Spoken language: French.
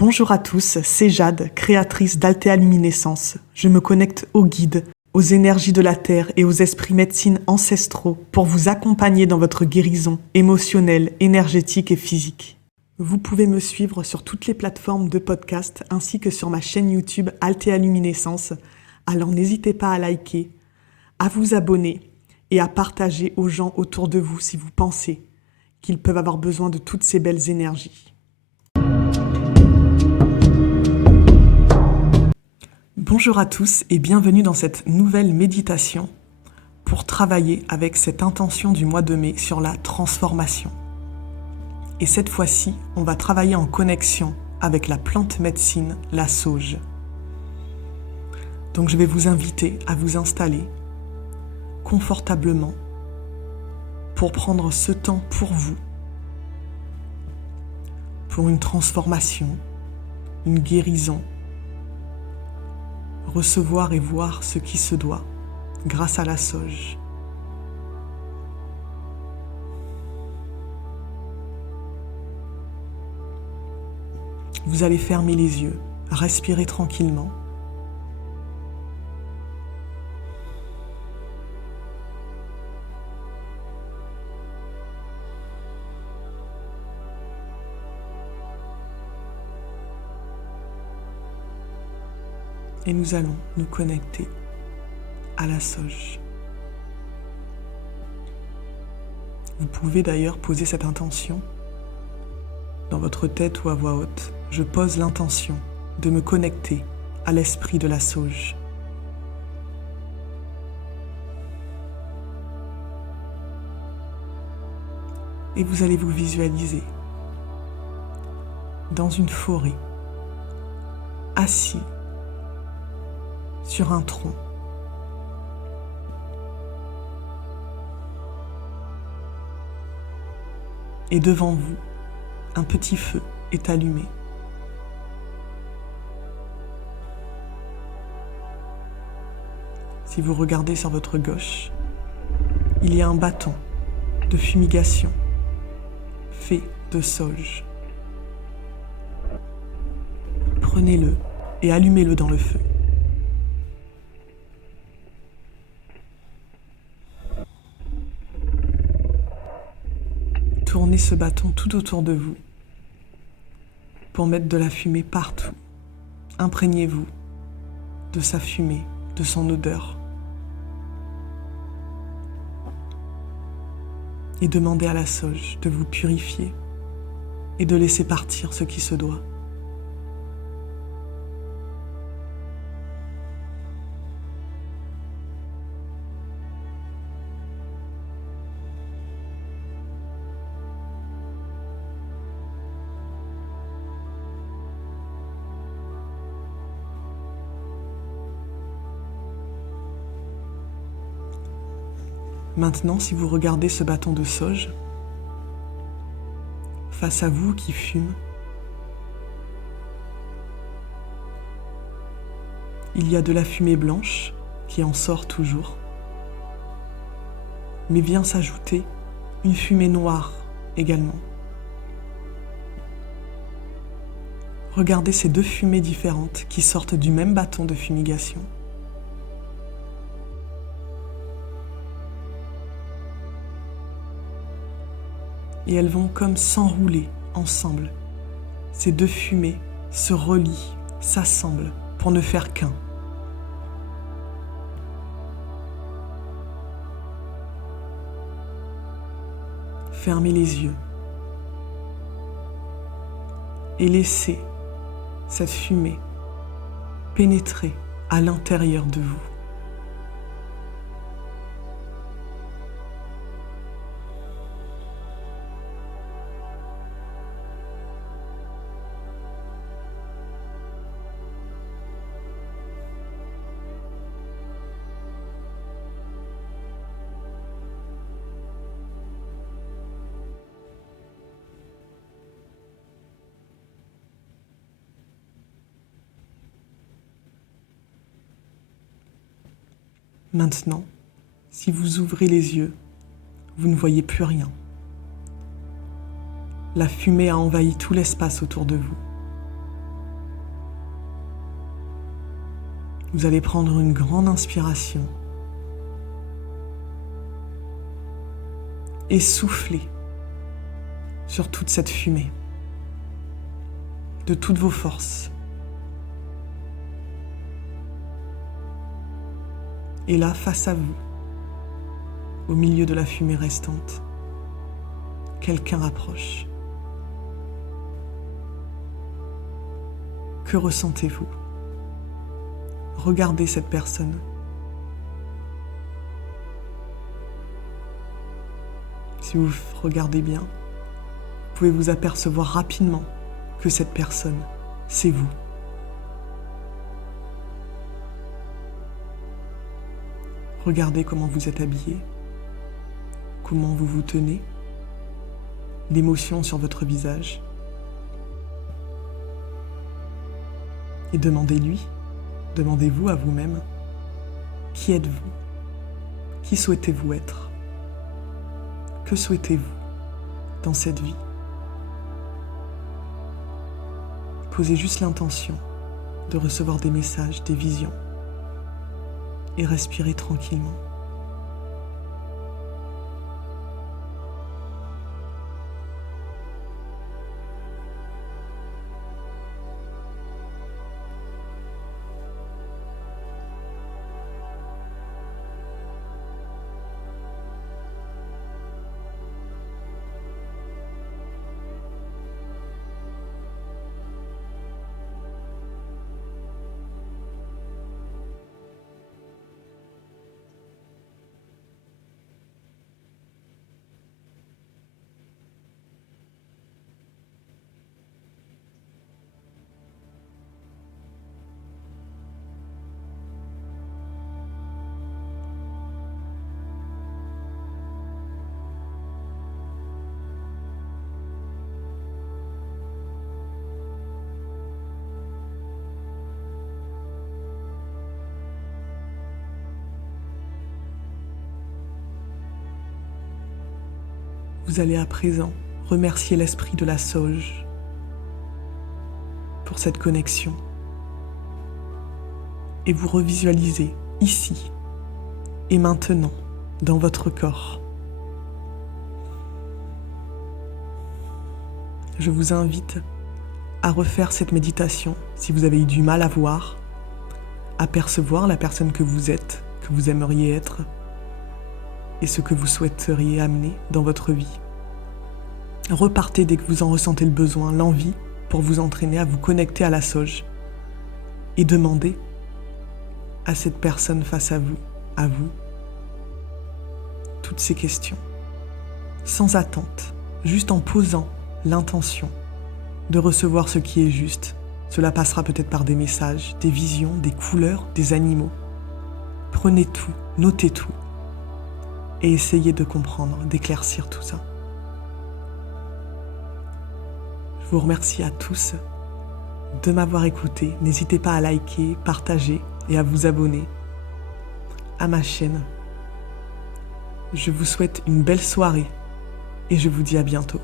Bonjour à tous, c'est Jade, créatrice d'Altea Luminescence. Je me connecte aux guides, aux énergies de la Terre et aux esprits médecine ancestraux pour vous accompagner dans votre guérison émotionnelle, énergétique et physique. Vous pouvez me suivre sur toutes les plateformes de podcast ainsi que sur ma chaîne YouTube Altea Luminescence. Alors n'hésitez pas à liker, à vous abonner et à partager aux gens autour de vous si vous pensez qu'ils peuvent avoir besoin de toutes ces belles énergies. Bonjour à tous et bienvenue dans cette nouvelle méditation pour travailler avec cette intention du mois de mai sur la transformation. Et cette fois-ci, on va travailler en connexion avec la plante médecine, la sauge. Donc je vais vous inviter à vous installer confortablement pour prendre ce temps pour vous, pour une transformation, une guérison, recevoir et voir ce qui se doit grâce à la sauge. Vous allez fermer les yeux, respirer tranquillement. Et nous allons nous connecter à la sauge. Vous pouvez d'ailleurs poser cette intention dans votre tête ou à voix haute. Je pose l'intention de me connecter à l'esprit de la sauge. Et vous allez vous visualiser dans une forêt, assis sur un tronc. Et devant vous, un petit feu est allumé. Si vous regardez sur votre gauche, il y a un bâton de fumigation fait de sauge. Prenez-le et allumez-le dans le feu. Tournez ce bâton tout autour de vous pour mettre de la fumée partout. Imprégnez-vous de sa fumée, de son odeur. Et demandez à la sauge de vous purifier et de laisser partir ce qui se doit. Maintenant, si vous regardez ce bâton de sauge, face à vous qui fume, il y a de la fumée blanche qui en sort toujours, mais vient s'ajouter une fumée noire également. Regardez ces deux fumées différentes qui sortent du même bâton de fumigation. Et elles vont comme s'enrouler ensemble. Ces deux fumées se relient, s'assemblent pour ne faire qu'un. Fermez les yeux et laissez cette fumée pénétrer à l'intérieur de vous. Maintenant, si vous ouvrez les yeux, vous ne voyez plus rien. La fumée a envahi tout l'espace autour de vous. Vous allez prendre une grande inspiration et souffler sur toute cette fumée de toutes vos forces. Et là, face à vous, au milieu de la fumée restante, quelqu'un approche. Que ressentez-vous? Regardez cette personne. Si vous regardez bien, vous pouvez vous apercevoir rapidement que cette personne, c'est vous. Regardez comment vous êtes habillé, comment vous vous tenez, l'émotion sur votre visage. Et demandez-lui, demandez-vous à vous-même, qui êtes-vous? Qui souhaitez-vous être? Que souhaitez-vous dans cette vie? Posez juste l'intention de recevoir des messages, des visions et respirez tranquillement. Vous allez à présent remercier l'esprit de la sauge pour cette connexion et vous revisualisez ici et maintenant dans votre corps. Je vous invite à refaire cette méditation si vous avez eu du mal à voir, à percevoir la personne que vous êtes, que vous aimeriez être et ce que vous souhaiteriez amener dans votre vie. Repartez dès que vous en ressentez le besoin, l'envie, pour vous entraîner à vous connecter à la sauge et demandez à cette personne face à vous, toutes ces questions, sans attente, juste en posant l'intention de recevoir ce qui est juste. Cela passera peut-être par des messages, des visions, des couleurs, des animaux. Prenez tout, notez tout et essayez de comprendre, d'éclaircir tout ça. Je vous remercie à tous de m'avoir écouté. N'hésitez pas à liker, partager et à vous abonner à ma chaîne. Je vous souhaite une belle soirée et je vous dis à bientôt.